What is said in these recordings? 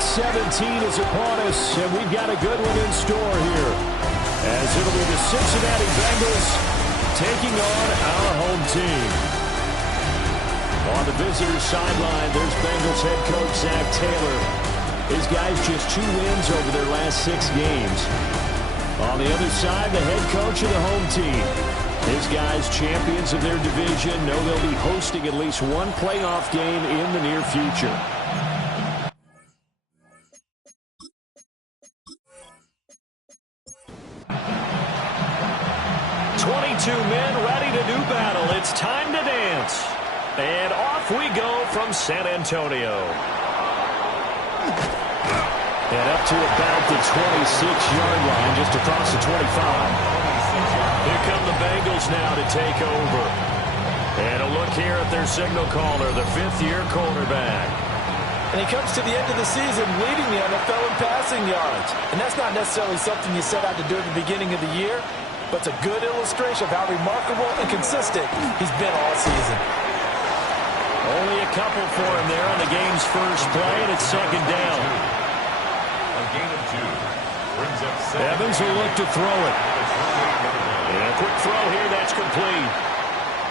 Week 17 is upon us, and we've got a good one in store here, as it'll be the Cincinnati Bengals taking on our home team. On the visitor's sideline, there's Bengals head coach Zach Taylor. His guys just 2 wins over their last 6 games. On the other side, the head coach of the home team. His guys, champions of their division, know they'll be hosting at least one playoff game in the near future. Men ready to do battle. It's time to dance. And off we go from San Antonio. And up to about the 26-yard line, just across the 25. Here come the Bengals now to take over. And a look here at their signal caller, the 5th-year quarterback. And he comes to the end of the season leading the NFL in passing yards. And that's not necessarily something you set out to do at the beginning of the year, but it's a good illustration of how remarkable and consistent he's been all season. Only a couple for him there on the game's first play, and it's 2nd down. A gain of 2 brings up 7. Evans will look to throw it. And a quick throw here, that's complete.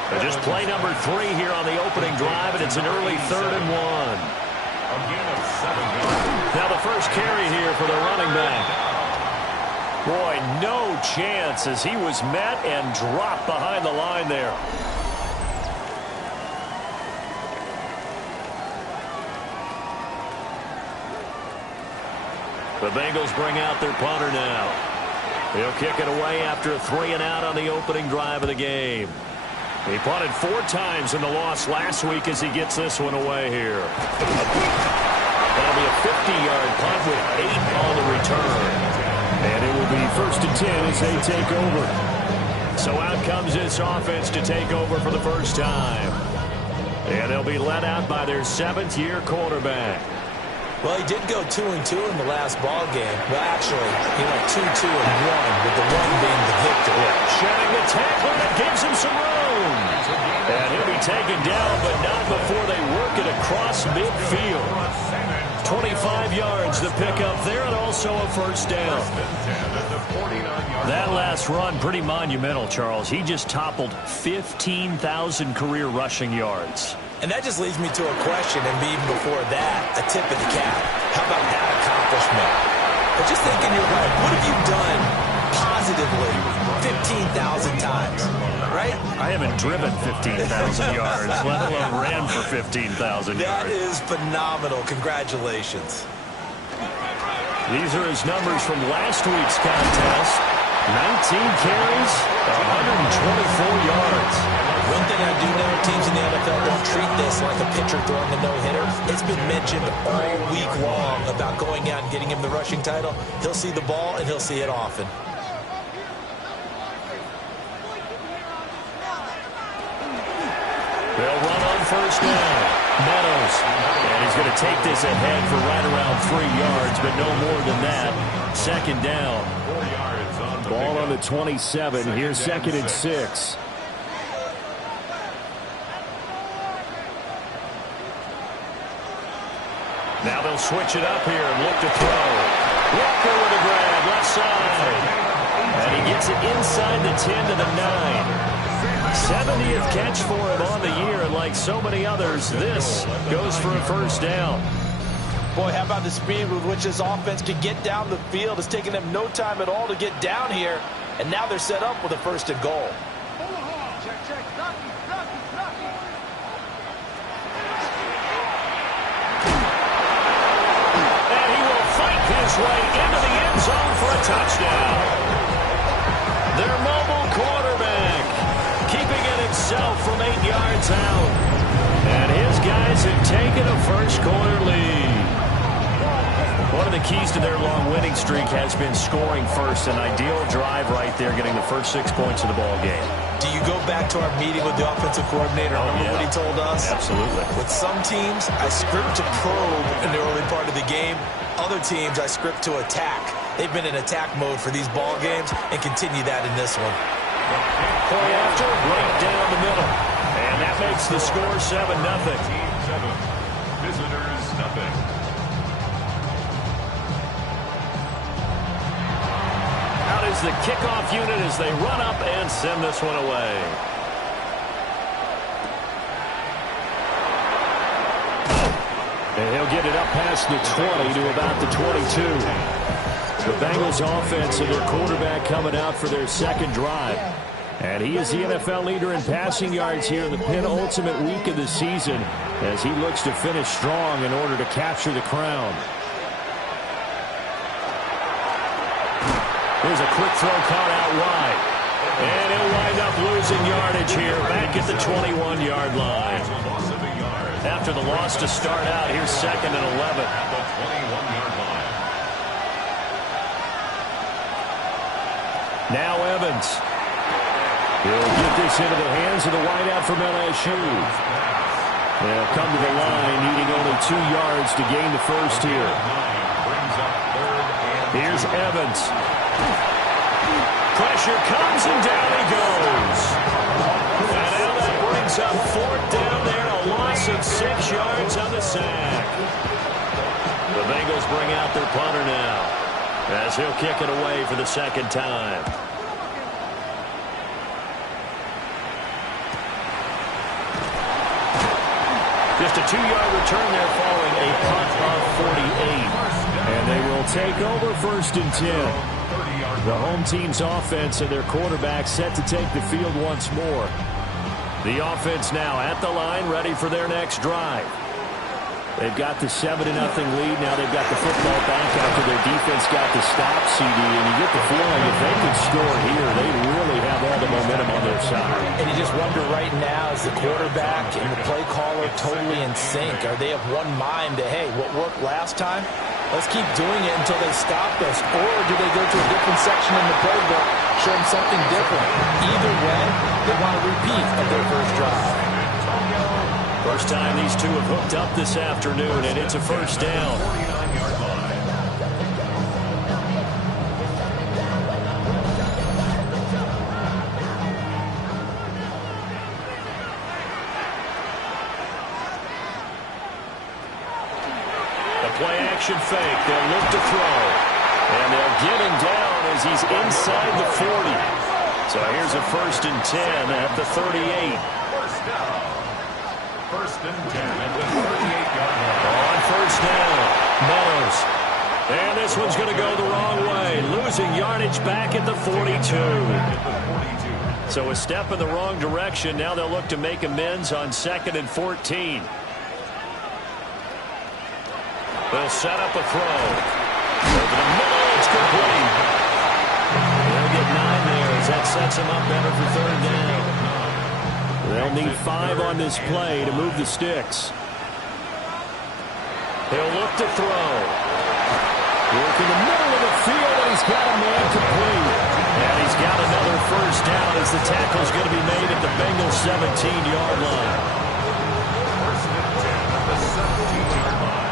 But just play number 3 here on the opening drive, and it's an early 3rd and 1. A gain of 7 yards. Now the first carry here for the running back. Boy, no chance as he was met and dropped behind the line there. The Bengals bring out their punter now. He'll kick it away after a 3-and-out on the opening drive of the game. He punted 4 times in the loss last week as he gets this one away here. That'll be a 50-yard punt with 8 on the return. And it will be 1st and 10 as they take over. So out comes this offense to take over for the first time. And they'll be led out by their 7th-year quarterback. Well, he did go 2-2 in the last ball game. Well, actually, he went 2-2-1, with the 1 being the victory. Shedding the tackle that gives him some room. And he'll be taken down, but not before they work it across midfield. 25 yards the pickup there, and also a 1st down. That last run, pretty monumental, Charles. He just toppled 15,000 career rushing yards. And that just leads me to a question, and even before that, a tip of the cap. How about that accomplishment? But just think in your life, what have you done positively 15,000 times, right? I haven't driven 15,000 yards, let alone ran for 15,000 yards. That is phenomenal. Congratulations. These are his numbers from last week's contest. 19 carries, 124 yards. One thing I do know, teams in the NFL don't treat this like a pitcher throwing a no-hitter. It's been mentioned all week long about going out and getting him the rushing title. He'll see the ball, and he'll see it often. They'll run on 1st down. Meadows. And he's going to take this ahead for right around 3 yards, but no more than that. 2nd down. 4 yards on the ball on the 27. Here's 2nd and 6. Now they'll switch it up here and look to throw. Walker with a grab, left side. And he gets it inside the 10 to the 9. 70th catch for him on the year, and like so many others, this goes for a 1st down. Boy, how about the speed with which this offense can get down the field? It's taken them no time at all to get down here, and now they're set up with a 1st and goal. And he will fight his way into the end zone for a touchdown. Their mobile quarterback keeping it himself from 8 yards out. And his guys have taken a first-quarter lead. One of the keys to their long winning streak has been scoring first. An ideal drive right there, getting the first 6 points of the ball game. Do you go back to our meeting with the offensive coordinator? Remember what he told us? Absolutely. With some teams, I script to probe in the early part of the game. Other teams, I script to attack. They've been in attack mode for these ball games and continue that in this one. Play after, right down the middle. And that makes the score 7-0. Team 7, visitors nothing. is the kickoff unit as they run up and send this one away. And he'll get it up past the 20 to about the 22. The Bengals offense and their quarterback coming out for their second drive. And he is the NFL leader in passing yards here in the penultimate week of the season as he looks to finish strong in order to capture the crown. Here's a quick throw caught out wide. And he'll wind up losing yardage here back at the 21-yard line. After the loss to start out, here's 2nd and 11. At the 21-yard line. Now Evans. He'll get this into the hands of the wideout from LSU. They'll come to the line, needing only 2 yards to gain the first here. Here's Evans. Pressure comes, and down he goes. And now that brings up 4th down there, a loss of 6 yards on the sack. The Bengals bring out their punter now, as he'll kick it away for the second time. Just a 2-yard return there following a punt of 48. And they will take over 1st and 10. The home team's offense and their quarterback set to take the field once more. The offense now at the line, ready for their next drive. They've got the 7-0 lead. Now they've got the football back after their defense got the stop, CD. And you get the feeling if they could score here, they really have all the momentum on their side. And you just wonder right now, is the quarterback and the play caller totally in sync? Are they of one mind that, hey, what worked last time? Let's keep doing it until they stop us. Or do they go to a different section in the playbook, show them something different? Either way, they want a repeat of their first drive. First time these two have hooked up this afternoon, and it's a first down. The play-action fake. They'll look to throw. And they'll get him down as he's inside the 40. So here's a 1st and 10 at the 38. First down. 1st and 10 at the 38-yard line. On first down, Meadows. And this one's going to go the wrong way. Losing yardage back at the 42. So a step in the wrong direction. Now they'll look to make amends on 2nd and 14. They'll set up a throw. Over the middle, it's complete. They'll get 9 there as that sets them up better for 3rd down. They'll need 5 on this play to move the sticks. He'll look to throw. Work in the middle of the field, and he's got a man complete. And he's got another first down as the tackle's going to be made at the Bengals 17-yard line. 1st and 10 at the 17-yard line.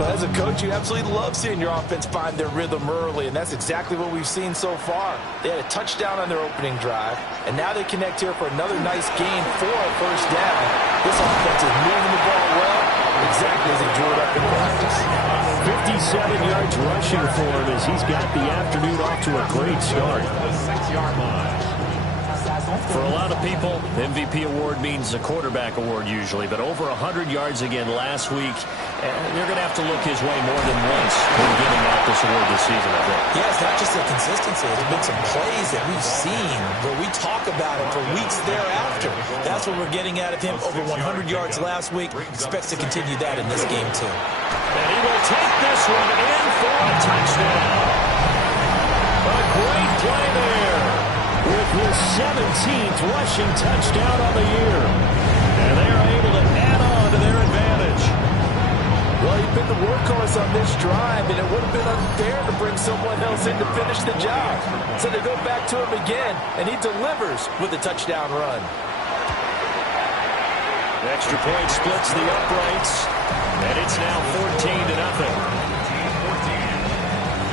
Well, as a coach, you absolutely love seeing your offense find their rhythm early, and that's exactly what we've seen so far. They had a touchdown on their opening drive, and now they connect here for another nice gain for a first down. This offense is moving the ball well, exactly as they drew it up in practice. 57 yards rushing for him as he's got the afternoon off to a great start. The 6-yard line. For a lot of people, the MVP award means a quarterback award usually, but over 100 yards again last week. They're going to have to look his way more than once when giving out this award this season, I think. Yeah, it's not just the consistency. There's been some plays that we've seen where we talk about it for weeks thereafter. That's what we're getting out of him. Over 100 yards last week. Expects to continue that in this game, too. And he will take this one in for a touchdown. A great play there with his 17th rushing touchdown on the year. And they are able to add on to their advantage. Well, he's been the workhorse on this drive, and it would have been unfair to bring someone else in to finish the job. So they go back to him again, and he delivers with a touchdown run. The extra point splits the uprights, and it's now 14-0.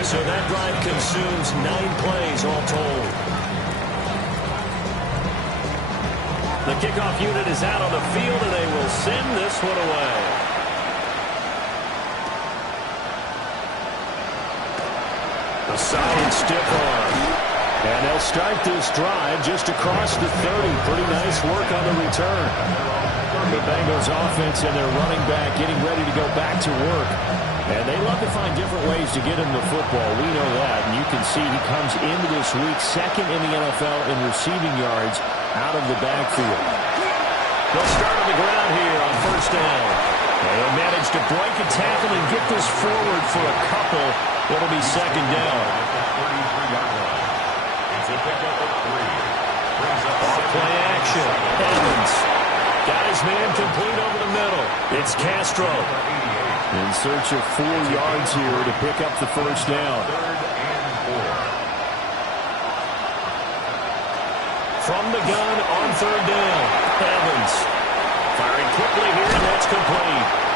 So that drive consumes 9 plays all told. The kickoff unit is out on the field, and they will send this one away. A solid stiff arm. And they'll start this drive just across the 30. Pretty nice work on the return. The Bengals offense and their running back getting ready to go back to work. And they love to find different ways to get him the football. We know that. And you can see he comes into this week second in the NFL in receiving yards out of the backfield. They'll start on the ground here on first down. They'll manage to break a tackle and get this forward for a couple. It'll be second down. It's a pickup of 3. Play action. Evans. Got his man complete over the middle. It's Castro. In search of 4 yards here to pick up the first down. From the gun on third down. Evans. Firing quickly here, and that's complete.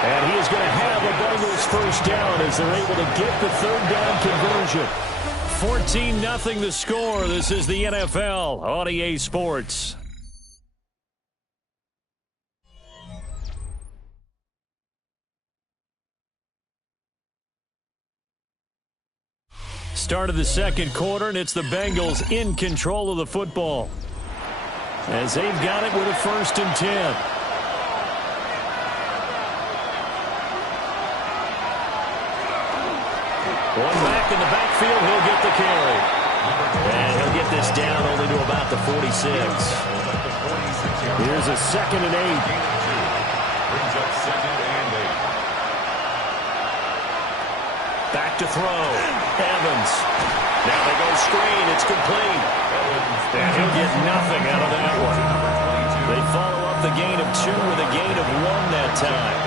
And he is going to have a Bengals first down as they're able to get the third down conversion. 14-0 the score. This is the NFL on EA Sports. Start of the second quarter, and it's the Bengals in control of the football as they've got it with a 1st and 10. One back in the backfield, he'll get the carry. And he'll get this down only to about the 46. Here's a 2nd and 8. Brings up 2nd and 8. Back to throw. Evans. Now they go screen. It's complete. And he'll get nothing out of that one. They follow up the gain of 2 with a gain of 1 that time.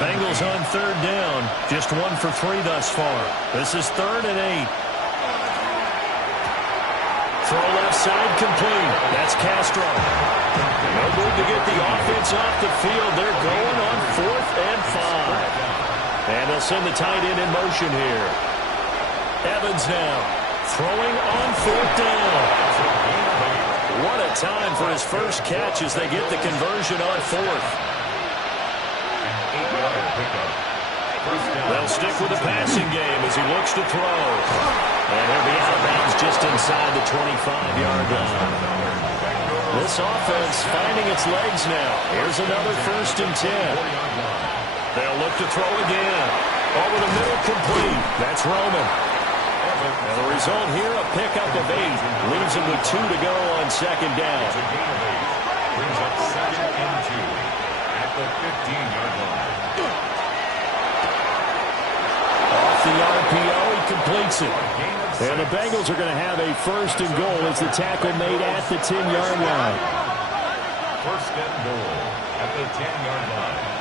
Bengals on third down. Just 1 for 3 thus far. This is 3rd and 8. Throw left side complete. That's Castro. No move to get the offense off the field. They're going on 4th and 5. And they'll send the tight end in motion here. Evans now throwing on 4th down. What a time for his first catch as they get the conversion on 4th. They'll stick with the passing game as he looks to throw. And he'll be out of bounds just inside the 25-yard line. This offense finding its legs now. Here's another 1st and 10. They'll look to throw again. Over the middle, complete. That's Roman. And the result here, a pickup of 8. Leaves him with 2 to go on 2nd down. Brings up 2nd and 2 at the 15-yard line. Off the RPO, he completes it. And the Bengals are going to have a 1st and goal as the tackle made at the 10-yard line. 1st and goal at the 10-yard line.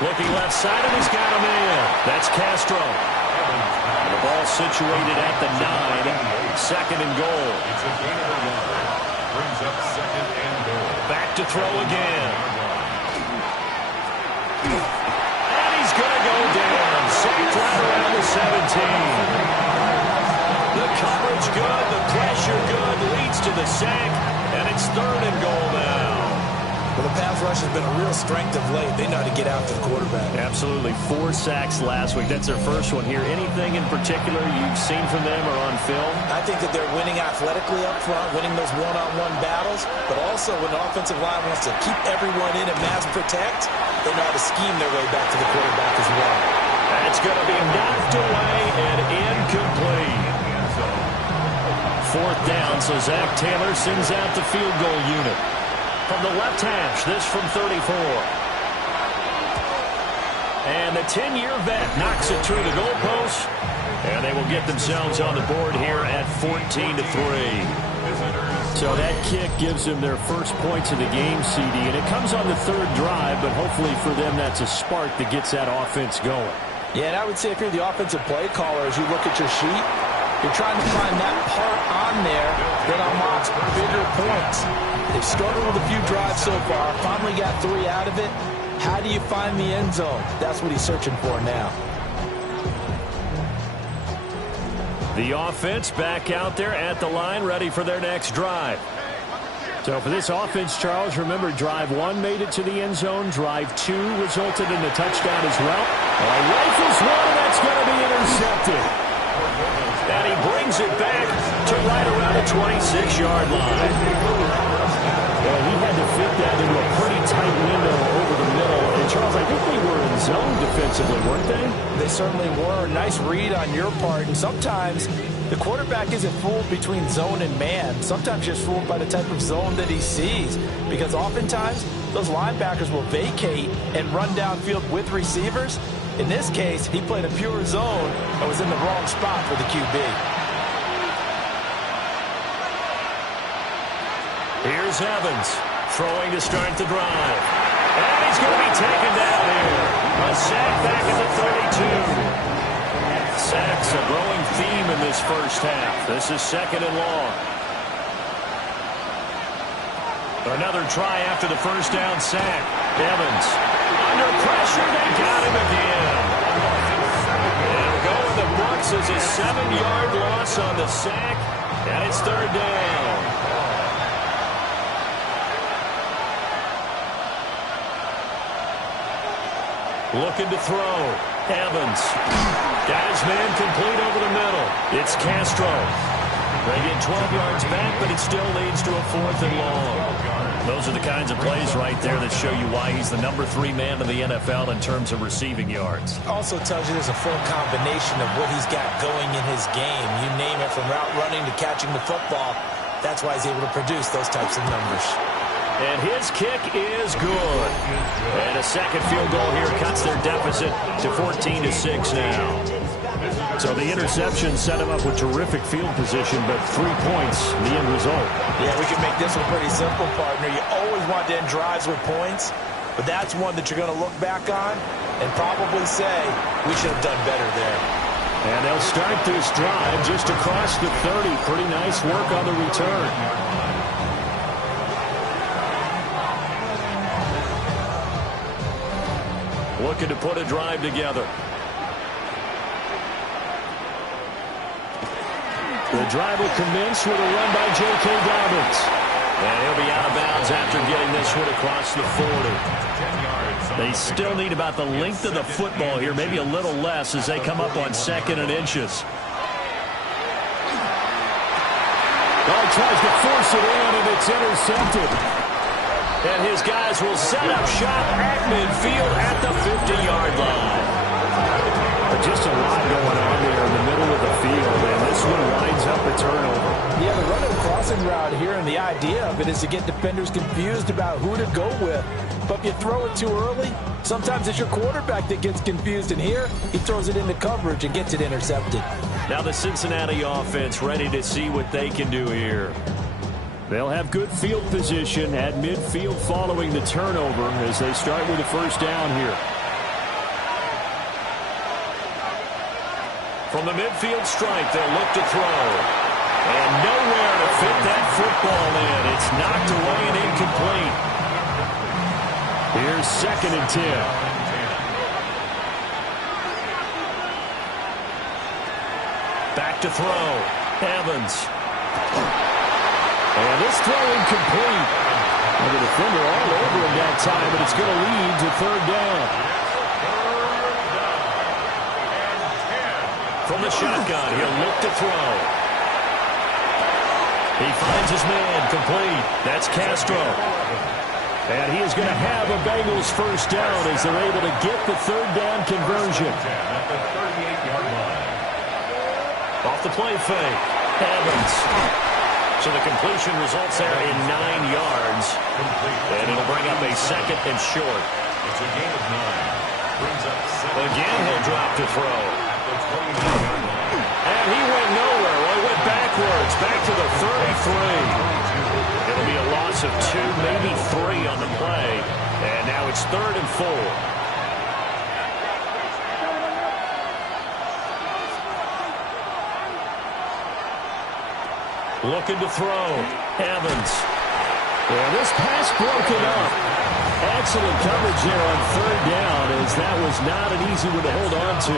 Looking left side, and he's got him in. That's Castro. And the ball situated at the 9. 2nd and goal. It's a gain of 1. Brings up 2nd and goal. Back to throw again. And he's going to go down. Sacked right around the 17. The coverage good, the pressure good, leads to the sack, and it's 3rd and goal now. Well, the pass rush has been a real strength of late. They know how to get after the quarterback. Absolutely. 4 sacks last week. That's their first one here. Anything in particular you've seen from them or on film? I think that they're winning athletically up front, winning those one-on-one battles, but also when the offensive line wants to keep everyone in and mass protect, they know how to scheme their way back to the quarterback as well. That's going to be knocked away and incomplete. 4th down, so Zach Taylor sends out the field goal unit. From the left hash, this from 34. And the 10-year vet knocks it through the goalpost. And they will get themselves on the board here at 14-3. So that kick gives them their first points of the game, CD. And it comes on the 3rd drive, but hopefully for them that's a spark that gets that offense going. Yeah, and I would say if you're the offensive play caller, as you look at your sheet, you're trying to find that part on there that unlocks bigger points. They've struggled with a few drives so far, finally got 3 out of it. How do you find the end zone? That's what he's searching for now. The offense back out there at the line, ready for their next drive. So for this offense, Charles, remember, drive 1 made it to the end zone. Drive 2 resulted in a touchdown as well. Rifles one, and that's going to be intercepted. And he brings it back to right around the 26-yard line. Well, he had to fit that into a pretty tight window over the middle. And, Charles, I think they were in zone defensively, weren't they? They certainly were. Nice read on your part. And sometimes the quarterback isn't fooled between zone and man. Sometimes just fooled by the type of zone that he sees. Because oftentimes, those linebackers will vacate and run downfield with receivers. In this case, he played a pure zone and was in the wrong spot for the QB. Here's Evans throwing to start the drive. And he's going to be taken down here. A sack back at the 32. Sacks a growing theme in this first half. This is 2nd and long. Another try after the first down sack. Evans under pressure. They got him again. And going the Bucs is a 7-yard loss on the sack. And it's 3rd down. Looking to throw. Evans. Got his man complete over the middle. It's Castro. They get 12 yards back, but it still leads to a 4th and long. Those are the kinds of plays right there that show you why he's the number 3 man in the NFL in terms of receiving yards. Also tells you there's a full combination of what he's got going in his game. You name it, from route running to catching the football. That's why he's able to produce those types of numbers. And his kick is good. And a second field goal here cuts their deficit to 14-6 now. So the interception set him up with terrific field position, but 3 points, the end result. Yeah, we can make this one pretty simple, partner. You always want to end drives with points, but that's one that you're going to look back on and probably say, we should have done better there. And they'll start this drive just across the 30. Pretty nice work on the return. Looking to put a drive together. The drive will commence with a run by J.K. Dobbins. And he'll be out of bounds after getting this one across the 40. They still need about the length of the football here, maybe a little less as they come up on 2nd and inches. Well, he tries to force it in, and it's intercepted. And his guys will set up shop at midfield at the 50-yard line. But just a lot going on there in the middle of the field, and this one winds up a turnover. Yeah, the run of the crossing route here, and the idea of it is to get defenders confused about who to go with. But if you throw it too early, sometimes it's your quarterback that gets confused, and here he throws it into coverage and gets it intercepted. Now the Cincinnati offense ready to see what they can do here. They'll have good field position at midfield following the turnover as they start with a first down here. From the midfield stripe, they'll look to throw. And nowhere to fit that football in. It's knocked away and incomplete. Here's 2nd and 10. Back to throw. Evans. And this throw incomplete. And the defender all over him that time, but it's going to lead to 3rd down. From the shotgun, he'll look to throw. He finds his man complete. That's Castro. And he is going to have a Bengals first down as they're able to get the 3rd down conversion. Off the play fake. Evans. So the completion results there in 9 yards. And it'll bring up a 2nd and short. It's a gain of 9. Again, he'll drop to throw. And he went nowhere. Well, he went backwards, back to the 33. It'll be a loss of 2, maybe 3 on the play. And now it's 3rd and 4. Looking to throw. Evans. Well, this pass broken up. Excellent coverage there on 3rd down, as that was not an easy one to hold on to.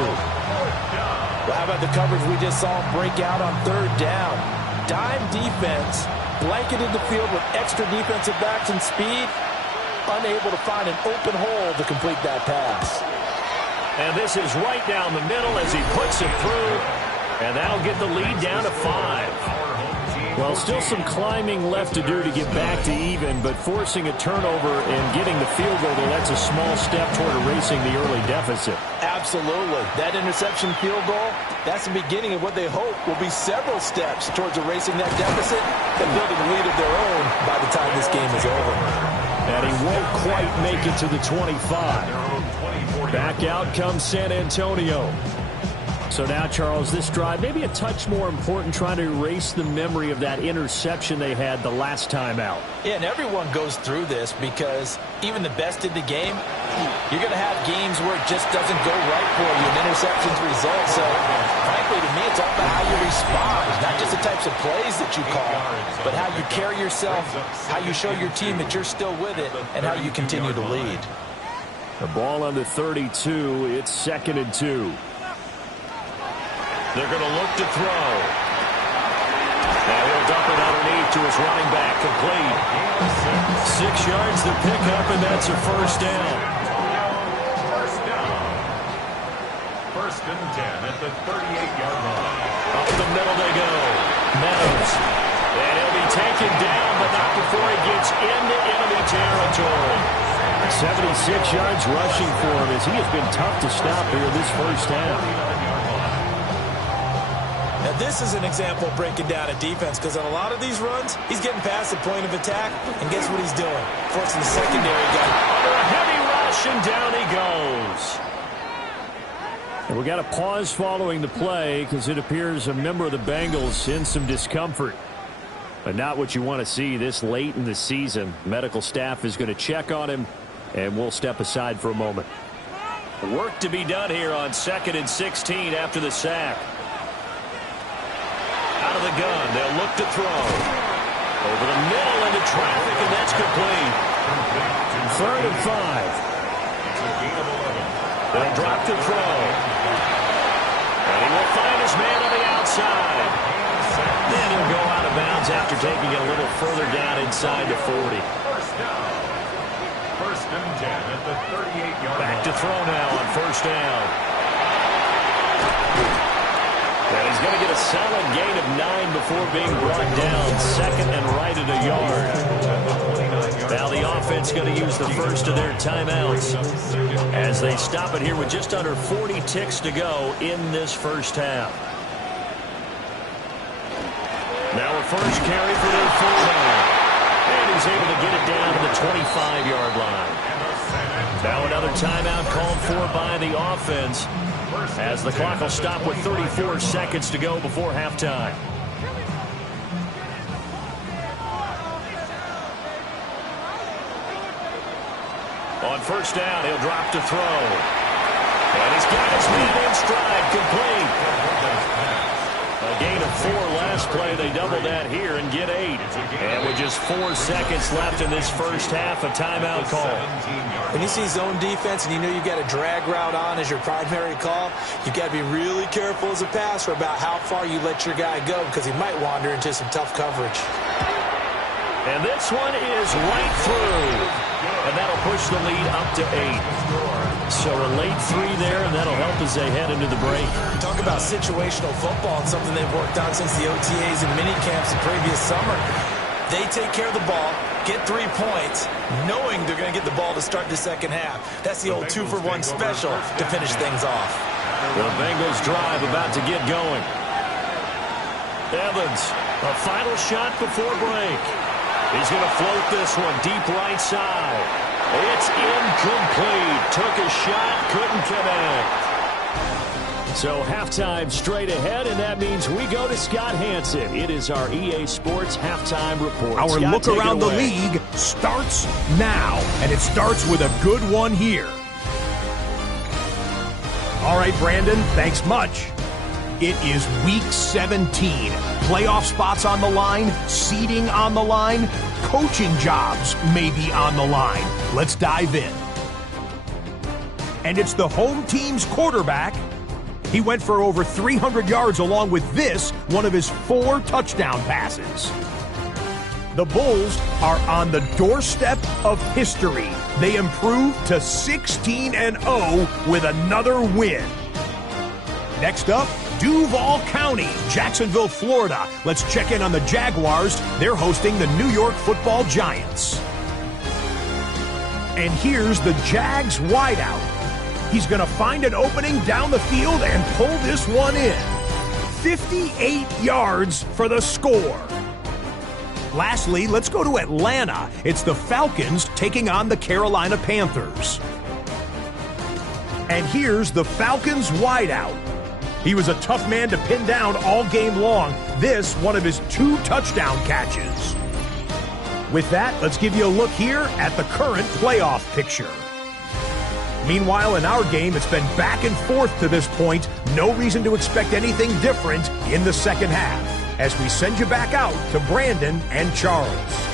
Well, how about the coverage we just saw break out on 3rd down? Dime defense blanketed the field with extra defensive backs and speed, unable to find an open hole to complete that pass. And this is right down the middle as he puts it through, and that'll get the lead down to 5. Well, still some climbing left to do to get back to even, but forcing a turnover and getting the field goal, though, that's a small step toward erasing the early deficit. Absolutely. That interception field goal, that's the beginning of what they hope will be several steps towards erasing that deficit and building a lead of their own by the time this game is over. And he won't quite make it to the 25. Back out comes San Antonio. So now, Charles, this drive, maybe a touch more important, trying to erase the memory of that interception they had the last time out. Yeah, and everyone goes through this because even the best in the game, you're going to have games where it just doesn't go right for you, and interceptions result. So, frankly, to me, it's all about how you respond, not just the types of plays that you call, but how you carry yourself, how you show your team that you're still with it, and how you continue to lead. The ball on the 32, it's 2nd and 2. They're going to look to throw. And he'll dump it underneath to his running back, complete. 6 yards to pick up, and that's a first down. First and 10 at the 38-yard line. Up the middle they go. Meadows. And he'll be taken down, but not before he gets into enemy territory. 76 yards rushing for him as he has been tough to stop here this first half. Now, this is an example of breaking down a defense because on a lot of these runs, he's getting past the point of attack, and guess what he's doing? Forcing the secondary guy under a heavy rush, and down he goes. And we got a pause following the play because it appears a member of the Bengals in some discomfort. But not what you want to see this late in the season. Medical staff is going to check on him, and we'll step aside for a moment. Work to be done here on 2nd and 16 after the sack. Out of the gun, they'll look to throw. Over the middle into traffic, and that's complete. 3rd and 5. They'll drop to throw. And he will find his man on the outside. Then he'll go out of bounds after taking it a little further down inside the 40. First and 10 at the 38-yard line. Back to throw now on first down. And he's going to get a solid gain of 9 before being brought down. 2nd and right at a yard. Now the offense going to use the first of their timeouts as they stop it here with just under 40 ticks to go in this first half. Now a first carry for their fullback. And he's able to get it down to the 25-yard line. Now another timeout called for by the offense, as the clock will stop with 34 seconds to go before halftime. On first down, he'll drop to throw. And he's got his man in stride, complete. A gain of 4 last play. They double that here and get 8. And with just 4 seconds left in this first half, a timeout call. When you see zone defense and you know you've got a drag route on as your primary call, you've got to be really careful as a passer about how far you let your guy go because he might wander into some tough coverage. And this one is right through. And that'll push the lead up to 8. So a late 3 there, and that'll help as they head into the break. Talk about situational football and something they've worked on since the OTAs and mini camps the previous summer. They take care of the ball, get 3 points, knowing they're going to get the ball to start the second half. That's the old 2-for-1 special to finish things off. The Bengals drive about to get going. Evans, a final shot before break. He's going to float this one deep right side. It's incomplete. Took a shot, couldn't connect. So halftime straight ahead, and that means we go to Scott Hansen. It is our EA Sports halftime report. Our Scott, look around the league starts now, and it starts with a good one here. All right, Brandon, thanks much. It is Week 17. Playoff spots on the line, seeding on the line, coaching jobs may be on the line. Let's dive in. And it's the home team's quarterback. He went for over 300 yards along with this, one of his 4 touchdown passes. The Bulls are on the doorstep of history. They improved to 16-0 with another win. Next up, Duval County, Jacksonville, Florida. Let's check in on the Jaguars. They're hosting the New York Football Giants. And here's the Jags wideout. He's going to find an opening down the field and pull this one in. 58 yards for the score. Lastly, let's go to Atlanta. It's the Falcons taking on the Carolina Panthers. And here's the Falcons wideout. He was a tough man to pin down all game long. This, one of his 2 touchdown catches. With that, let's give you a look here at the current playoff picture. Meanwhile, in our game, it's been back and forth to this point. No reason to expect anything different in the second half, as we send you back out to Brandon and Charles.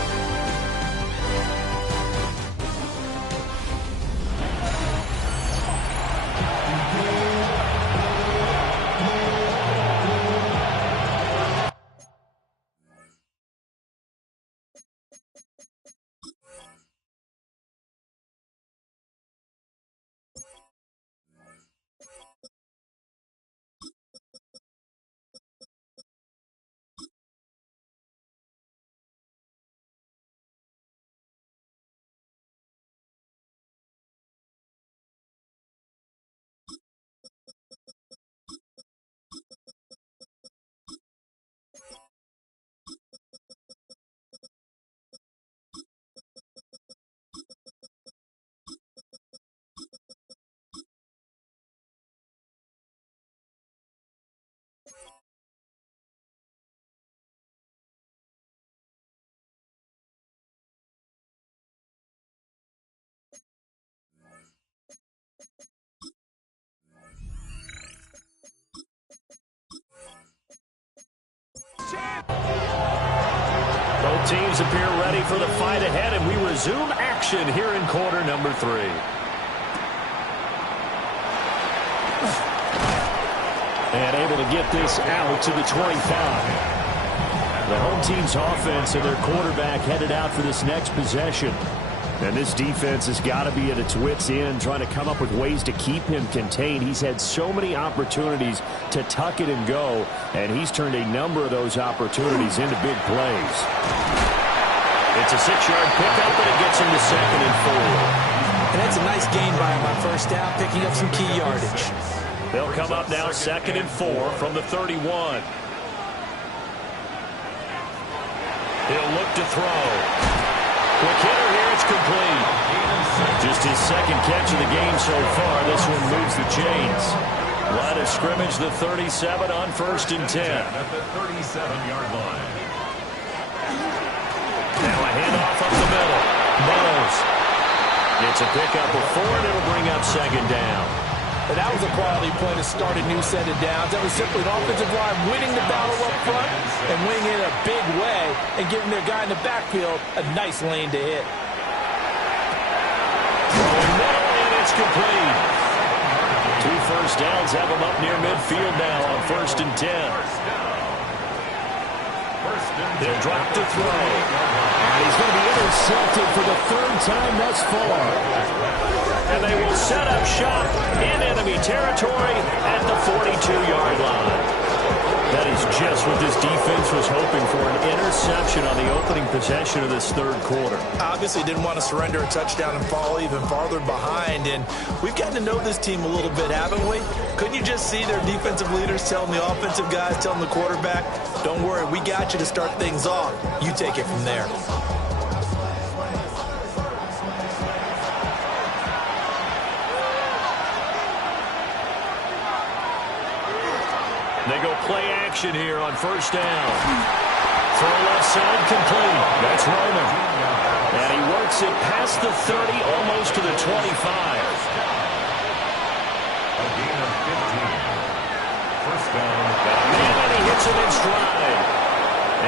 Both teams appear ready for the fight ahead, and we resume action here in quarter number 3. And able to get this out to the 25. The home team's offense and their quarterback headed out for this next possession. And this defense has got to be at its wits' end, trying to come up with ways to keep him contained. He's had so many opportunities to tuck it and go, and he's turned a number of those opportunities into big plays. It's a 6-yard pickup, but it gets him to 2nd and 4. And that's a nice gain by him on first down, picking up some key yardage. They'll come up now 2nd and 4 from the 31. He'll look to throw. Quick hitter here, it's complete. Just his 2nd catch of the game so far. This one moves the chains. Line of scrimmage, the 37 on 1st and 10. At the 37-yard line. Now a handoff up the middle. Burrows. It's a pickup of 4, and it'll bring up 2nd down. And that was a quality play to start a new set of downs. That was simply an offensive line winning the battle up front and winning it in a big way and giving their guy in the backfield a nice lane to hit. Throwing middle, and it's complete. 2 first downs have him up near midfield now on 1st and 10. They'll drop to throw. And he's going to be intercepted for the 3rd time thus far. And they will set up shop in enemy territory at the 42-yard line. That is just what this defense was hoping for, an interception on the opening possession of this 3rd quarter. Obviously didn't want to surrender a touchdown and fall even farther behind. And we've gotten to know this team a little bit, haven't we? Couldn't you just see their defensive leaders telling the offensive guys, telling the quarterback, don't worry, we got you to start things off. You take it from there. They go play action here on 1st down. Throw left side complete. That's Roman. And he works it past the 30, almost to the 25. A gain of 15. 1st down. And he hits it in stride.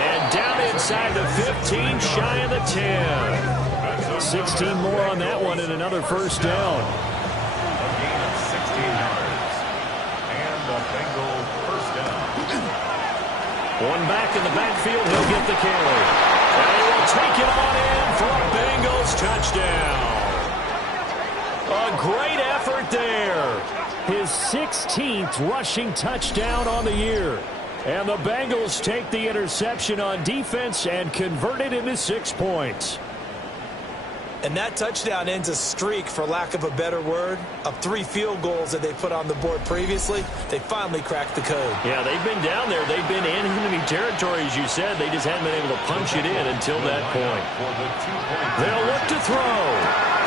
And down inside the 15, shy of the 10. 16 more on that one and another 1st down. A gain of 16 yards. And the Bengals 1st down. One back in the backfield, he'll get the carry. And he will take it on in for a Bengals touchdown. A great effort there. His 16th rushing touchdown on the year. And the Bengals take the interception on defense and convert it into 6 points. And that touchdown ends a streak, for lack of a better word, of 3 field goals that they put on the board previously. They finally cracked the code. Yeah, they've been down there. They've been in enemy territory, as you said. They just hadn't been able to punch it in until that point. They'll look to throw.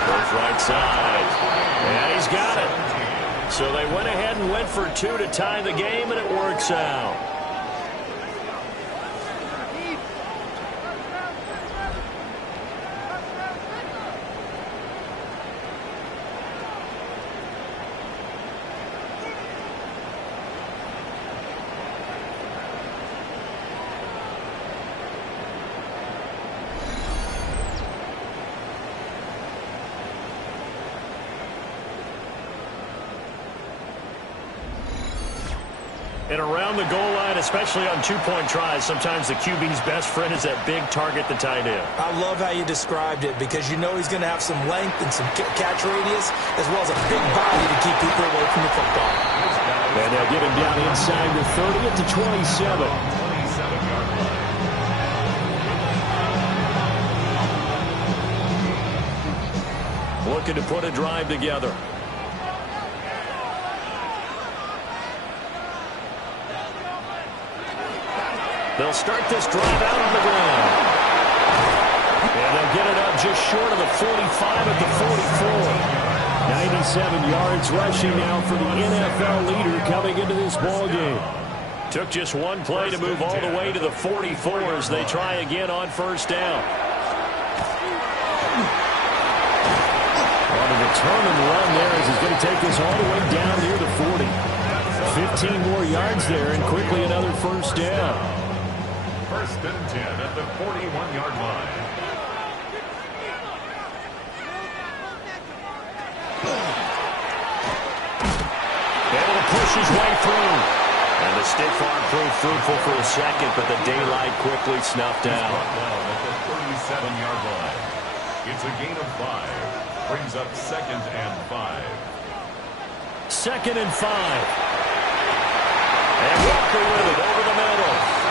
Goes right side. And he's got it. So they went ahead and went for 2 to tie the game, and it works out. And around the goal line, especially on 2-point tries, sometimes the QB's best friend is that big target, the tight end. I love how you described it, because you know he's going to have some length and some catch radius, as well as a big body to keep people away from the football. And they'll get him down inside the 30 at the 27. Looking to put a drive together. They'll start this drive out on the ground. And they'll get it up just short of the 45 at the 44. 97 yards rushing now for the NFL leader coming into this ballgame. Took just one play to move all the way to the 44 as they try again on first down. On a determined run there as he's going to take this all the way down near the 40. 15 more yards there and quickly another first down. First and 10 at the 41-yard line. Able to push his way through. And the stiff arm proved fruitful for a second, but the daylight quickly snuffed out. At the 37-yard line. It's a gain of 5. Brings up 2nd and 5. 2nd and 5. And Walker with it over the middle.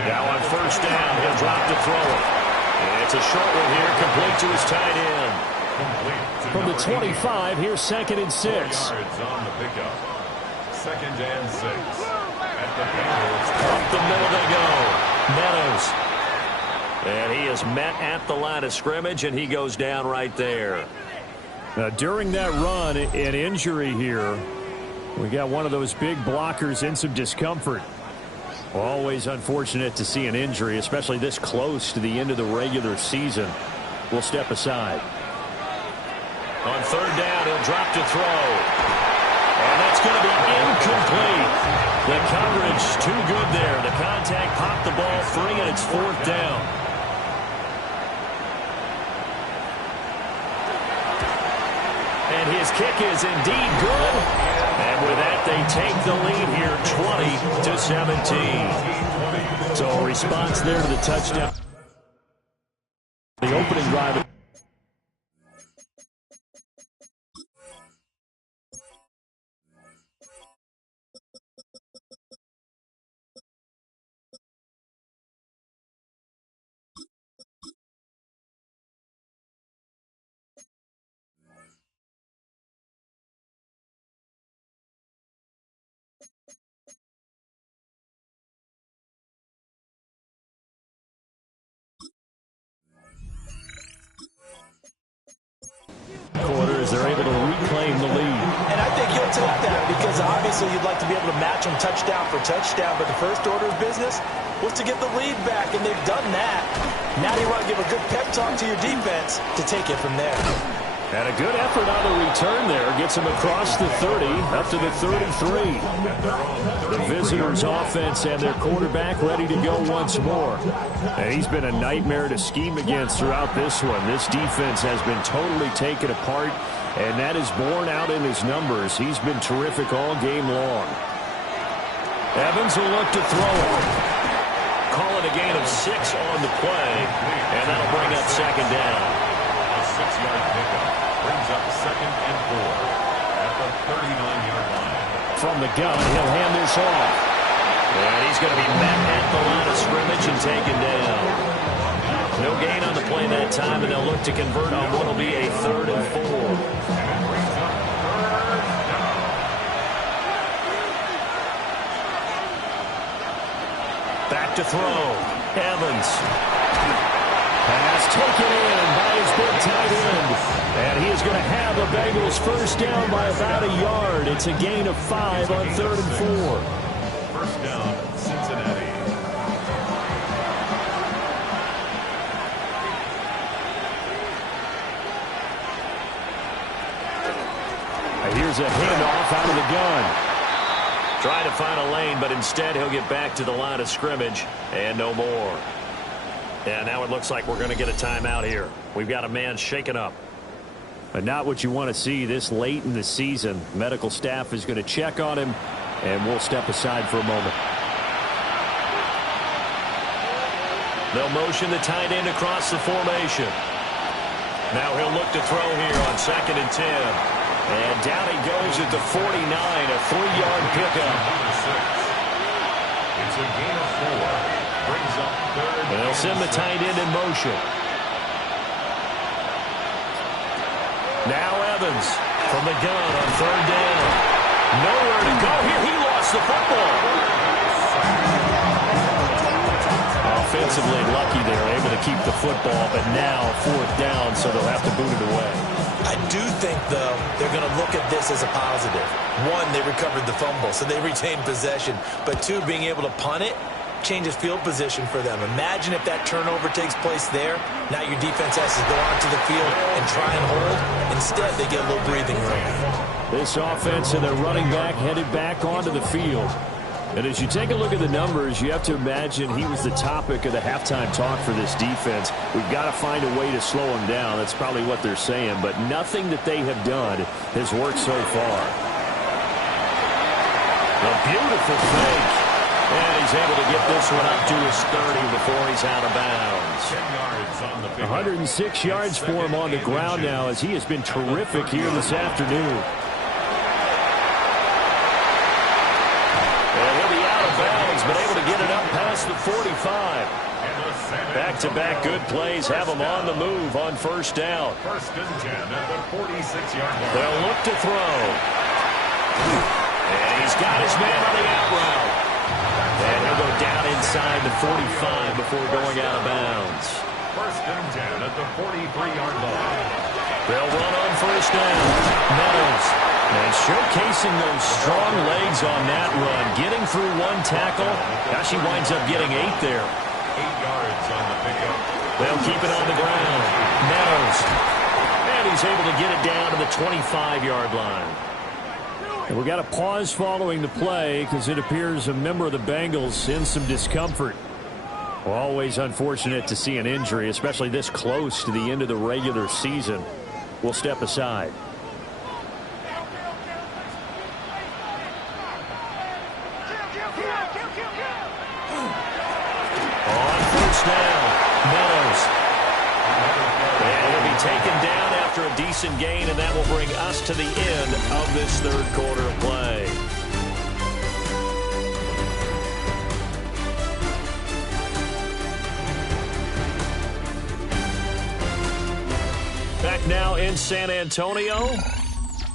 Now on first down, he'll drop to throw it. And it's a short one here, complete to his tight end. From the 25, here's 2nd and 6. Yards on the pickup. 2nd and 6. At the Bengals. Up the middle they go. Meadows. And he is met at the line of scrimmage, and he goes down right there. During that run, an injury here. We got one of those big blockers in some discomfort. Always unfortunate to see an injury, especially this close to the end of the regular season. We'll step aside. On third down, he'll drop to throw. And that's going to be incomplete. The coverage too good there. The contact popped the ball free, and it's 4th down. And his kick is indeed good. And with that, they take the lead here 20-17. So a response there to the touchdown. The opening drive. Quarters, they're able to reclaim the lead. And I think you'll take that, because obviously you'd like to be able to match them touchdown for touchdown, but the first order of business was to get the lead back, and they've done that. Now you want to give a good pep talk to your defense to take it from there. And a good effort on the return there. Gets him across the 30, up to the 33. The visitors' offense and their quarterback ready to go once more. And he's been a nightmare to scheme against throughout this one. This defense has been totally taken apart, and that is borne out in his numbers. He's been terrific all game long. Evans will look to throw it. Call it a gain of 6 on the play, and that'll bring up second down. A 6-yard pickup brings up 2nd and 4 at the 39-yard line. From the gun, he'll hand this off. And he's going to be met at the line of scrimmage and taken down. No gain on the play that time, and they'll look to convert on what will be a 3rd and 4. Back to throw. Evans. Pass taken in by his big tight end. And he is going to have the Bengals first down by about a yard. It's a gain of 5 on 3rd and 4. First down, Cincinnati. Here's a handoff out of the gun. Trying to find a lane, but instead he'll get back to the line of scrimmage and no more. And now it looks like we're going to get a timeout here. We've got a man shaken up. But not what you want to see this late in the season. Medical staff is going to check on him, and we'll step aside for a moment. They'll motion the tight end across the formation. Now he'll look to throw here on 2nd and 10. And down he goes at the 49, a 3-yard pickup. It's a gain of 4. Brings up 3rd. And they'll send the tight end in motion. Now Evans from the gun on 3rd down. Nowhere to go here. He lost the football. Offensively lucky they're able to keep the football, but now 4th down, so they'll have to boot it away. I do think, though, they're going to look at this as a positive. 1, they recovered the fumble, so they retained possession. But 2, being able to punt it changes field position for them. Imagine if that turnover takes place there. Now your defense has to go onto the field and try and hold. Instead, they get a little breathing room. This offense and their running back headed back onto the field. And as you take a look at the numbers, you have to imagine he was the topic of the halftime talk for this defense. We've got to find a way to slow him down. That's probably what they're saying. But nothing that they have done has worked so far. A beautiful fake. And he's able to get this one up to his 30 before he's out of bounds. 106 yards for him on the ground now as he has been terrific here this afternoon. But able to get it up past the 45. Back-to-back good plays have him on the move on 1st down. 1st and 10 at the 46-yard line. They'll look to throw. And he's got his man on the out route. And he'll go down inside the 45 before going out of bounds. 1st and 10 at the 43-yard line. They'll run on 1st down. Meadows. And showcasing those strong legs on that run. Getting through 1 tackle. Now she winds up getting 8 there. 8 yards on the pickup. They'll keep it on the ground. Meadows. And he's able to get it down to the 25-yard line. And we got a pause following the play because it appears a member of the Bengals in some discomfort. Well, always unfortunate to see an injury, especially this close to the end of the regular season. We'll step aside. Down. Meadows. And he'll be taken down after a decent gain, and that will bring us to the end of this 3rd quarter of play. Back now in San Antonio.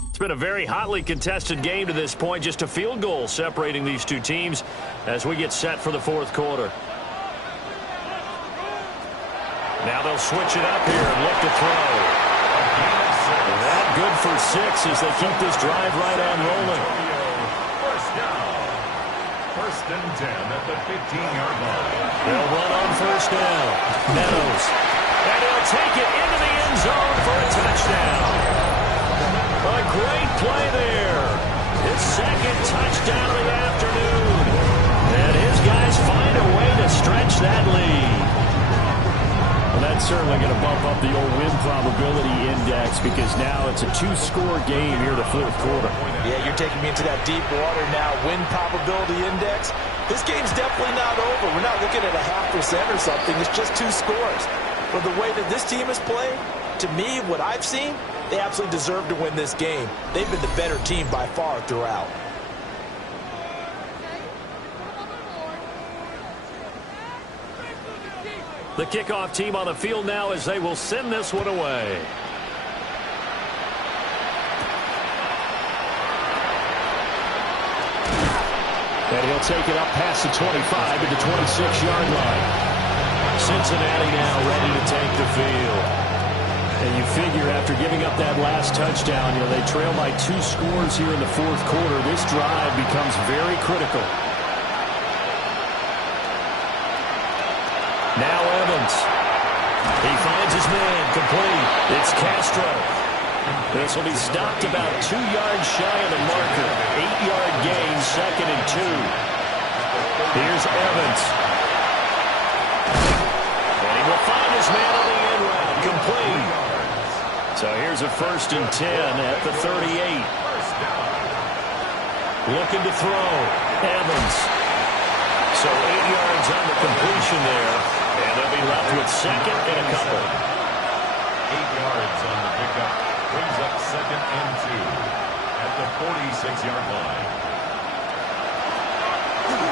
It's been a very hotly contested game to this point. Just a field goal separating these two teams as we get set for the 4th quarter. Now they'll switch it up here and look to throw. That good for 6 as they keep this drive right on rolling. First down. 1st and 10 at the 15-yard line. They'll run on 1st down. Meadows. And he'll take it into the end zone for a touchdown. A great play there. His second touchdown of the afternoon. And his guys find a way to stretch that lead. Well, that's certainly going to bump up the old win probability index because now it's a two-score game here in the fourth quarter. Yeah, you're taking me into that deep water now. Win probability index. This game's definitely not over. We're not looking at a 0.5% or something. It's just 2 scores. But the way that this team has played, to me, what I've seen, they absolutely deserve to win this game. They've been the better team by far throughout. The kickoff team on the field now as they will send this one away. And he'll take it up past the 25 to the 26-yard line. Cincinnati now ready to take the field. And you figure after giving up that last touchdown, they trail by 2 scores here in the fourth quarter. This drive becomes very critical. Now Evans. He finds his man complete. It's Castro. This will be stopped about 2 yards shy of the marker. 8-yard gain, 2nd and 2. Here's Evans. And he will find his man on the end route. Complete. So here's a 1st and 10 at the 38. Looking to throw. Evans. So 8 yards on the completion there. And they'll be left with 2nd and a couple. 8 yards on the pickup. Brings up 2nd and 2 at the 46-yard line.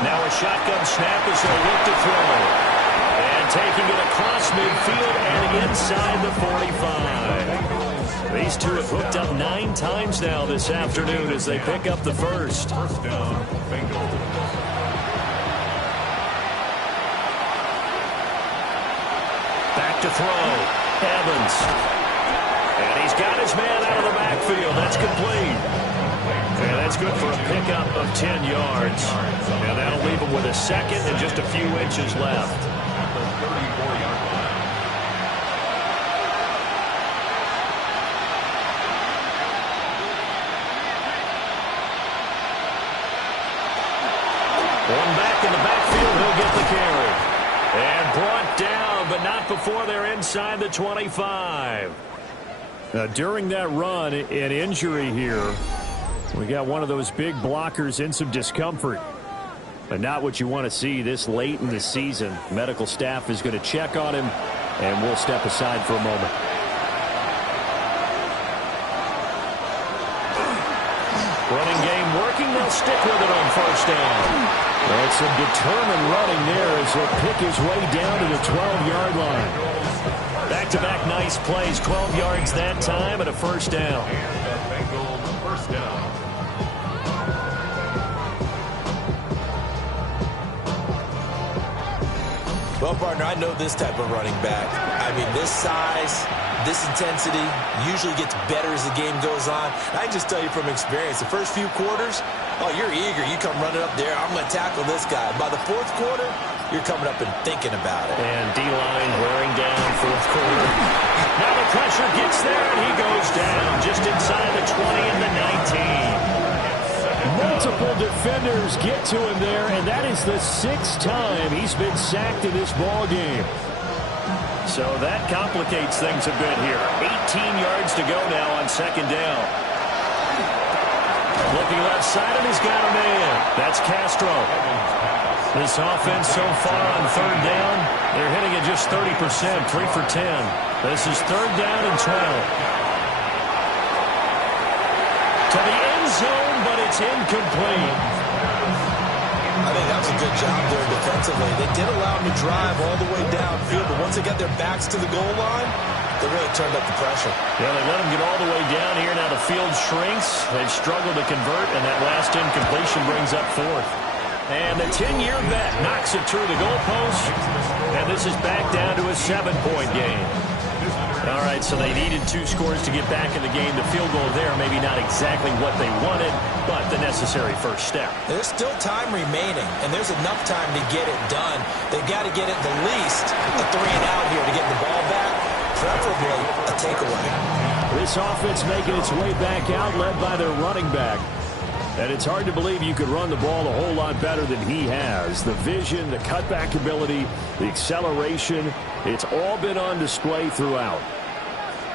Now a shotgun snap as they look to throw. And taking it across midfield and inside the 45. These two have hooked up 9 times now this afternoon as they pick up the first. First down, Bengals. Back to throw. Evans. And he's got his man out of the backfield. That's complete. And that's good for a pickup of 10 yards. And that'll leave him with a 2nd and just a few inches left. At the 34-yard line. One back in the backfield. He'll get the carry. And brought down, but not before they're inside the 25. Now, during that run, an injury here. We got one of those big blockers in some discomfort. But not what you want to see this late in the season. Medical staff is going to check on him, and we'll step aside for a moment. Running game working. They'll stick with it on 1st down. That's some determined running there as he'll pick his way down to the 12-yard line. Back-to-back nice plays, 12 yards that time and a 1st down. And the Bengals first down. Well, partner, I know this type of running back. I mean, this size, this intensity usually gets better as the game goes on. I can just tell you from experience, the first few quarters, oh, you're eager. You come running up there. I'm going to tackle this guy. By the 4th quarter, you're coming up and thinking about it. And D-line wearing down 4th quarter. Now the pressure gets there, and he goes down just inside the 20 and the 19. Multiple defenders get to him there, and that is the 6th time he's been sacked in this ball game. So that complicates things a bit here. 18 yards to go now on 2nd down. Looking left side, and he's got a man. That's Castro. This offense so far on 3rd down, they're hitting it just 30%, 3 for 10. This is 3rd down and 12. To the end zone, but it's incomplete. I think that was a good job there defensively. They did allow him to drive all the way downfield, but once they got their backs to the goal line, they really turned up the pressure. Yeah, they let him get all the way down here. Now the field shrinks. They've struggled to convert, and that last incompletion brings up 4th. And the 10-year vet knocks it through the goalpost, and this is back down to a 7-point game. All right, so they needed 2 scores to get back in the game. The field goal there, maybe not exactly what they wanted, but the necessary first step. There's still time remaining, and there's enough time to get it done. They've got to get it the least a 3 and out here to get the ball back. preferably a takeaway. This offense making its way back out, led by their running back. And it's hard to believe you could run the ball a whole lot better than he has. The vision, the cutback ability, the acceleration, it's all been on display throughout.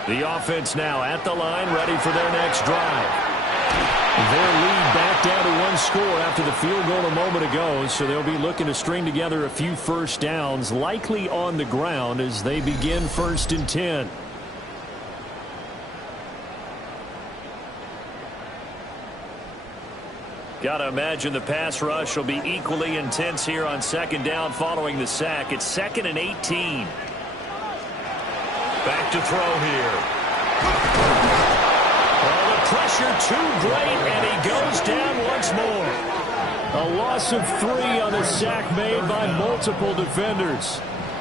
The offense now at the line, ready for their next drive. Their lead back down to one score after the field goal a moment ago, so they'll be looking to string together a few first downs, likely on the ground as they begin 1st and 10. Got to imagine the pass rush will be equally intense here on 2nd down following the sack. It's 2nd and 18. Back to throw here. Oh, the pressure too great, and he goes down once more. A loss of 3 on the sack made by multiple defenders.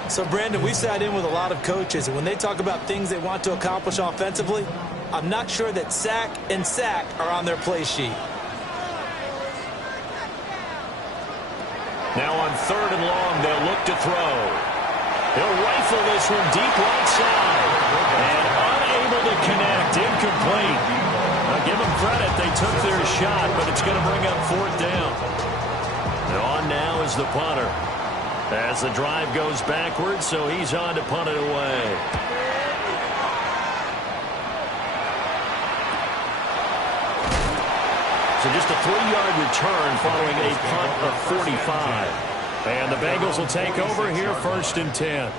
So, Brandon, we've sat in with a lot of coaches, and when they talk about things they want to accomplish offensively, I'm not sure that sack and sack are on their play sheet. Now on 3rd and long, they'll look to throw. He'll rifle this one deep right side. And unable to connect. Incomplete. I'll give them credit. They took their shot, but it's going to bring up 4th down. And on now is the punter. As the drive goes backwards, so he's on to punt it away. So just a 3-yard return following a punt of 45. And the Bengals will take over here 1st and 10.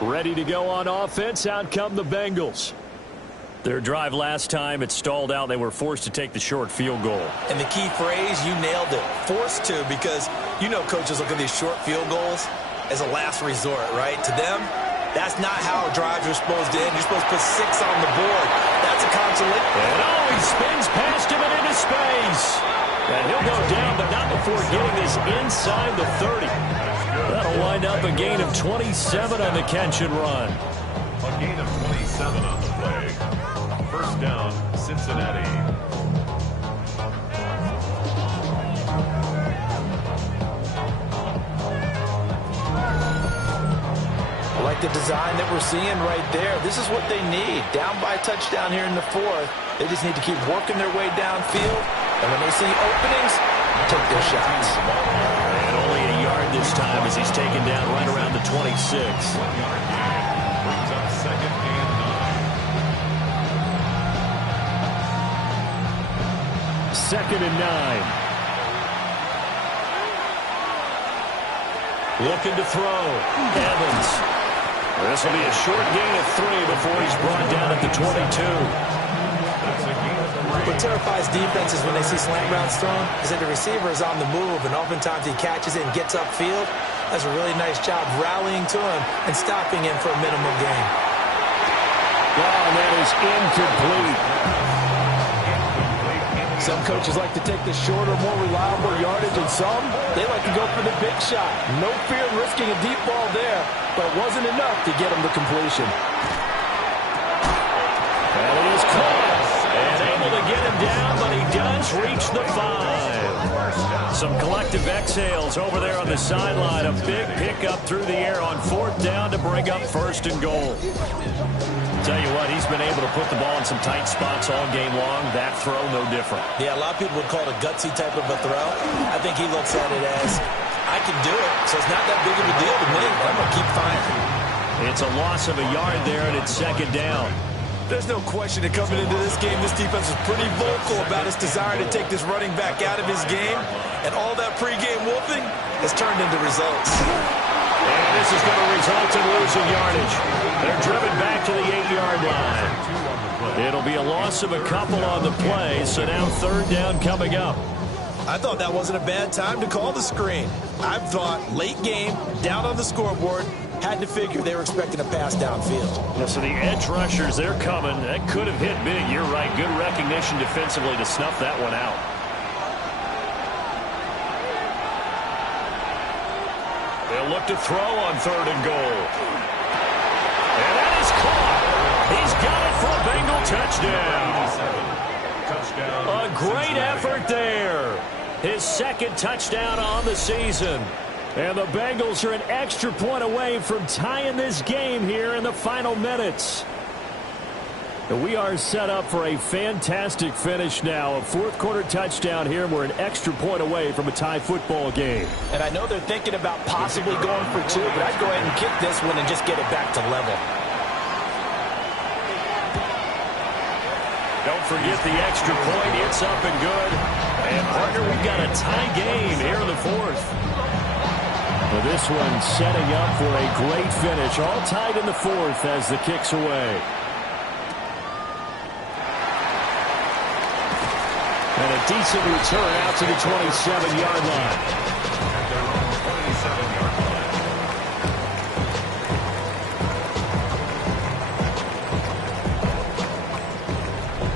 Ready to go on offense. Out come the Bengals. Their drive last time, it stalled out. They were forced to take the short field goal. And the key phrase, you nailed it. Forced to, because you know coaches look at these short field goals as a last resort, right? To them, that's not how drives are supposed to end. You're supposed to put 6 on the board. That's a consolation. And he spins past him and into space. And he'll go down, but not before getting this inside the 30. That'll wind up a gain of 27 on the catch and run. A gain of 27 on the play. 1st down, Cincinnati. I like the design that we're seeing right there. This is what they need. Down by a touchdown here in the 4th. They just need to keep working their way downfield. And when they see openings, take their shots. And only a yard this time as he's taken down right around the 26. 1-yard gain. Brings up 2nd and 9. 2nd and 9. Looking to throw. Evans. This will be a short gain of 3 before he's brought down at the 22. What terrifies defenses when they see slant routes thrown is that the receiver is on the move, and oftentimes he catches it and gets upfield. Does a really nice job rallying to him and stopping him for a minimum gain. Oh, that is incomplete. Some coaches like to take the shorter, more reliable yardage, and some, they like to go for the big shot. No fear in risking a deep ball there, but it wasn't enough to get him to completion. And it is caught. And able to get him down, but he does reach the 5. Some collective exhales over there on the sideline. A big pickup through the air on 4th down to bring up 1st and goal. Tell you what, he's been able to put the ball in some tight spots all game long. That throw, no different. Yeah, a lot of people would call it a gutsy type of a throw. I think he looks at it as, I can do it, so it's not that big of a deal to me. I'm going to keep firing. It's a loss of a yard there, and it's 2nd down. There's no question that coming into this game, this defense is pretty vocal about its desire to take this running back out of his game. And all that pregame wolfing has turned into results. And this is going to result in losing yardage. They're driven back to the 8-yard line. It'll be a loss of a couple on the play, so now 3rd down coming up. I thought that wasn't a bad time to call the screen. I thought late game, down on the scoreboard, had to figure they were expecting a pass downfield. Yeah, so the edge rushers, they're coming. That could have hit big. You're right. Good recognition defensively to snuff that one out. They'll look to throw on 3rd and goal. And that is caught. He's got it for a Bengal touchdown. A great effort there. His 2nd touchdown on the season. And the Bengals are an extra point away from tying this game here in the final minutes. And we are set up for a fantastic finish now. A fourth-quarter touchdown here. We're an extra point away from a tie football game. And I know they're thinking about possibly going for two, but I'd go ahead and kick this one and just get it back to level. Don't forget the extra point. It's up and good. And, partner, we've got a tie game here in the fourth. Well, this one setting up for a great finish. All tied in the fourth as the kick's away. And a decent return out to the 27-yard line.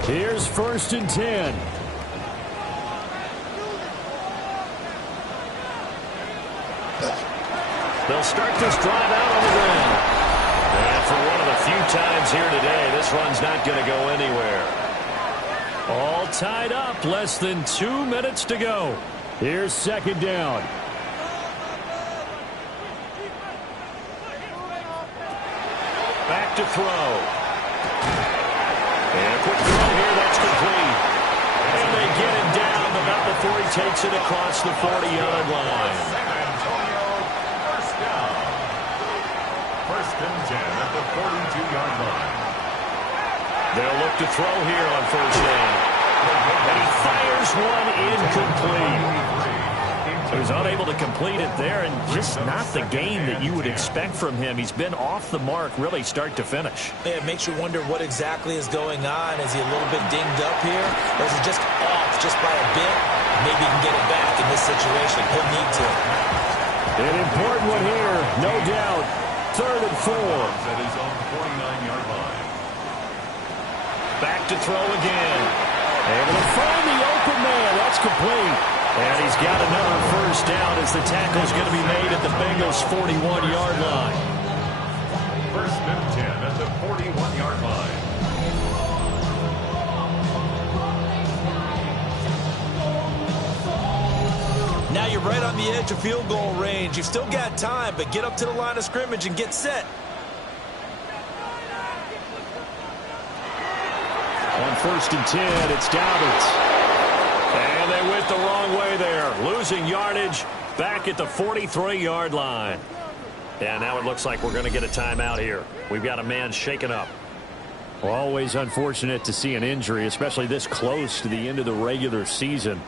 Here's 1st and 10. They'll start this drive out on the ground. And for one of the few times here today, this run's not going to go anywhere. All tied up, less than 2 minutes to go. Here's 2nd down. Back to throw. And a quick throw here, that's complete. And they get him down, but not before he takes it across the 40-yard line. First down. 1st and 10 at the 42-yard line. They'll look to throw here on 1st down. And he fires one incomplete. He was unable to complete it there, and just not the game that you would expect from him. He's been off the mark really start to finish. Yeah, it makes you wonder what exactly is going on. Is he a little bit dinged up here? Or is it just off just by a bit? Maybe he can get it back in this situation. He'll need to. An important one here, no doubt. 3rd and 4. That is on the 49-yard line. Back to throw again. Able to find the open man. That's complete. And he's got another 1st down as the tackle's going to be made at the Bengals' 41-yard line. 1st and 10 at the 41-yard line. Now you're right on the edge of field goal range. You've still got time, but get up to the line of scrimmage and get set. On 1st and 10, it's Dobbins. And they went the wrong way there. Losing yardage back at the 43-yard line. And now it looks like we're going to get a timeout here. We've got a man shaken up. Always unfortunate to see an injury, especially this close to the end of the regular season.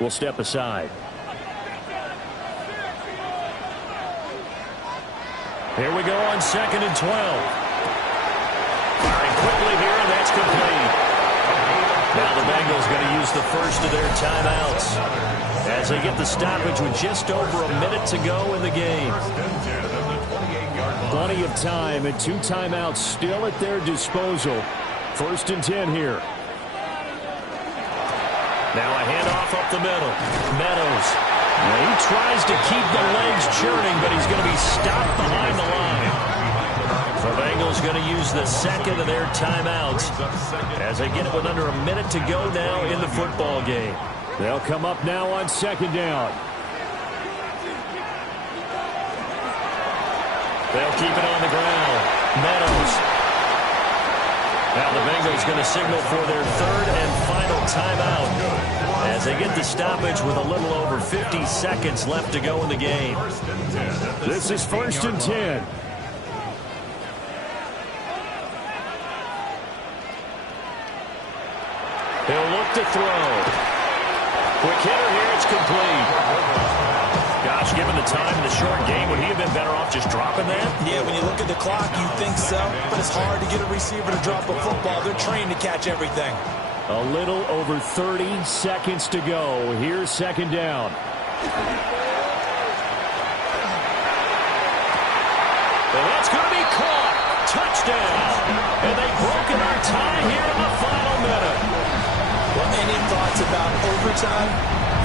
We'll step aside. Here we go on 2nd and 12. Firing quickly here, and that's complete. Now the Bengals going to use the first of their timeouts as they get the stoppage with just over a minute to go in the game. Plenty of time and 2 timeouts still at their disposal. 1st and 10 here. Now a handoff up the middle. Meadows. Now he tries to keep the legs churning, but he's going to be stopped behind the line. The Bengals going to use the 2nd of their timeouts as they get it with under a minute to go now in the football game. They'll come up now on 2nd down. They'll keep it on the ground. Meadows. Now the Bengals going to signal for their 3rd and final timeout as they get the stoppage with a little over 50 seconds left to go in the game. This is 1st and 10. He'll look to throw. Quick hitter here, it's complete. Gosh, given the time in the short game, would he have been better off just dropping that? Yeah, when you look at the clock, you think so. But it's hard to get a receiver to drop a football. They're trained to catch everything. A little over 30 seconds to go. Here's 2nd down. And that's going to be caught. Touchdown. And they've broken our tie here in the final minute. Well, any thoughts about overtime?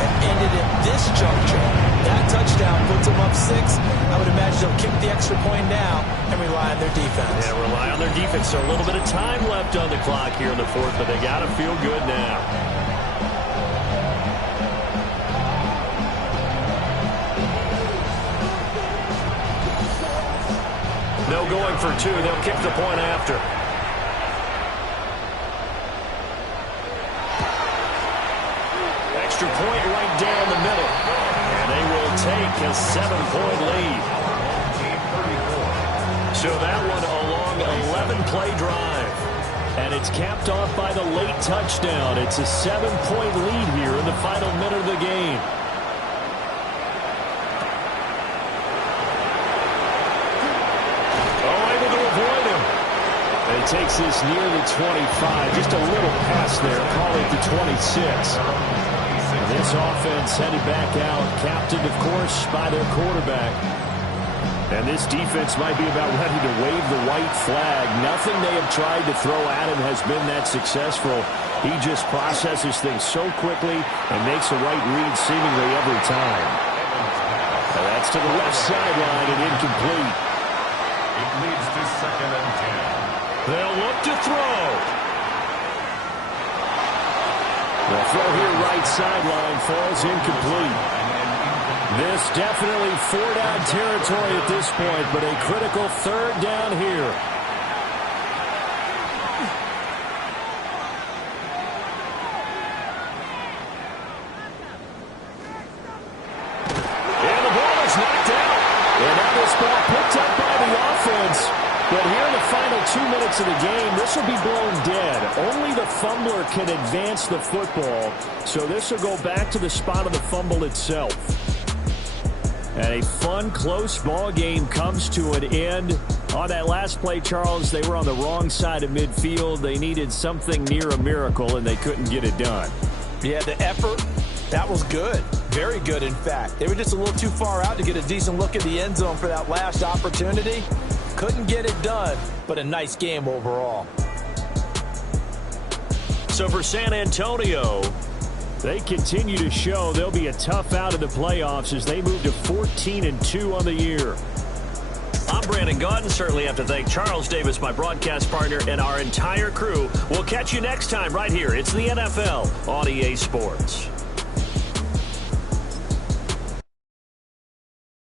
And ended at this juncture. That touchdown puts them up 6. I would imagine they'll kick the extra point now and rely on their defense. Yeah, rely on their defense. So a little bit of time left on the clock here in the fourth, but they got to feel good now. going for two. They'll kick the point after. Extra point right down the middle. And they will take a 7-point lead. So that one a long 11-play drive. And it's capped off by the late touchdown. It's a 7-point lead here in the final minute of the game. He takes this near the 25. Just a little pass there. Call it the 26. This offense headed back out. Captained, of course, by their quarterback. And this defense might be about ready to wave the white flag. Nothing they have tried to throw at him has been that successful. He just processes things so quickly and makes a right read seemingly every time. Now that's to the left sideline and incomplete. It leads to 2nd and 10. They'll look to throw. The throw here right sideline falls incomplete. This definitely 4-down territory at this point, but a critical 3rd down here. And the ball is knocked out. And now this ball picked up by the offense. But here in the final 2 minutes of the game, this will be blown dead. Only the fumbler can advance the football, so this will go back to the spot of the fumble itself. And a fun, close ball game comes to an end. On that last play, Charles, they were on the wrong side of midfield. They needed something near a miracle, and they couldn't get it done. Yeah, the effort, that was good. Very good, in fact. They were just a little too far out to get a decent look at the end zone for that last opportunity. Couldn't get it done, but a nice game overall. So for San Antonio, they continue to show they'll be a tough out in the playoffs as they move to 14-2 on the year. I'm Brandon Gaudin. Certainly have to thank Charles Davis, my broadcast partner, and our entire crew. We'll catch you next time right here. It's the NFL on EA Sports.